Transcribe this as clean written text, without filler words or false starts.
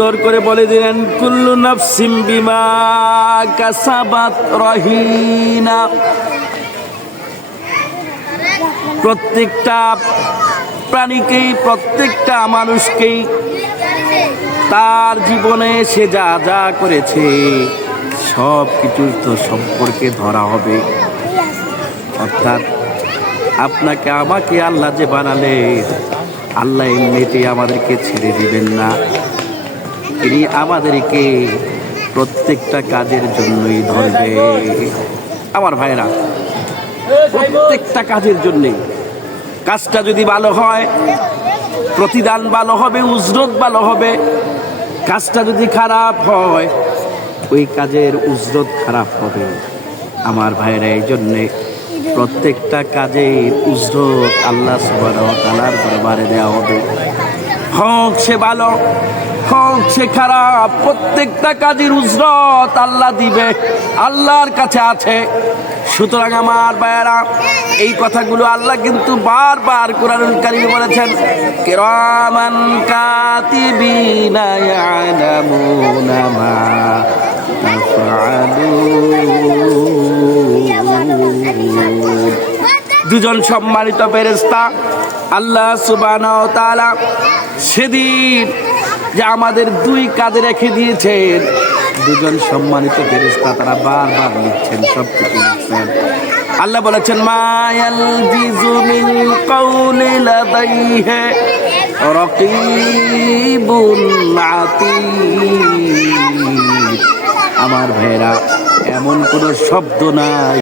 জোর করে বলে দিলেন কুল্লু নাফসিম বিমা কাসাবাত রহিনা। প্রত্যেকটা প্রাণীকেই, প্রত্যেকটা মানুষকেই তার জীবনে সে যা যা করেছে সব কিছুর তো সম্পর্কে ধরা হবে। অর্থাৎ আপনাকে আমাকে আল্লাহ যে বানালে, আল্লাহ এমনিতেই আমাদেরকে ছেড়ে দিবেন না। তিনি আমাদেরকে প্রত্যেকটা কাজের জন্যই ধরবে। আমার ভাইরা, প্রত্যেকটা কাজের জন্যে, কাজটা যদি ভালো হয় প্রতিদান ভালো হবে, উজরত ভালো হবে। কাজটা যদি খারাপ হয় ওই কাজের উজরত খারাপ হবে। আমার ভাইরা, এই জন্যে প্রত্যেকটা কাজের উজরত আল্লাহ সুবহানাহু ওয়া তাআলার দরবারে দেওয়া হবে। হোক সে ভালো, হোক সে খারাপ, প্রত্যেকটা কাজের উজরত আল্লাহ দিবে, আল্লাহর কাছে আছে। সুতরাং আমার ভাইয়েরা, এই কথাগুলো আল্লাহ কিন্তু বারবার কোরআনুল কারীমে বলেছেন, কিরামান কাতিবিনা ইয়ালামুনা মা তাফআলুন। দুজন সম্মানিত ফেরেশতা আল্লাহ সুবহানাহু ওয়া তাআলা সেদিন যে আমাদের দুই কাঁধে রেখে দিয়েছেন, দুজন সম্মানিত ফেরেশতা তারা বারবার লিখছেন, সব কিছু লিখছেন। আল্লাহ বলেছেন, মা ইয়ালফিযু মিন কাউলি লাদাইহি রাকীবুন আতীদ। আমার ভাইরা, এমন কোন শব্দ নাই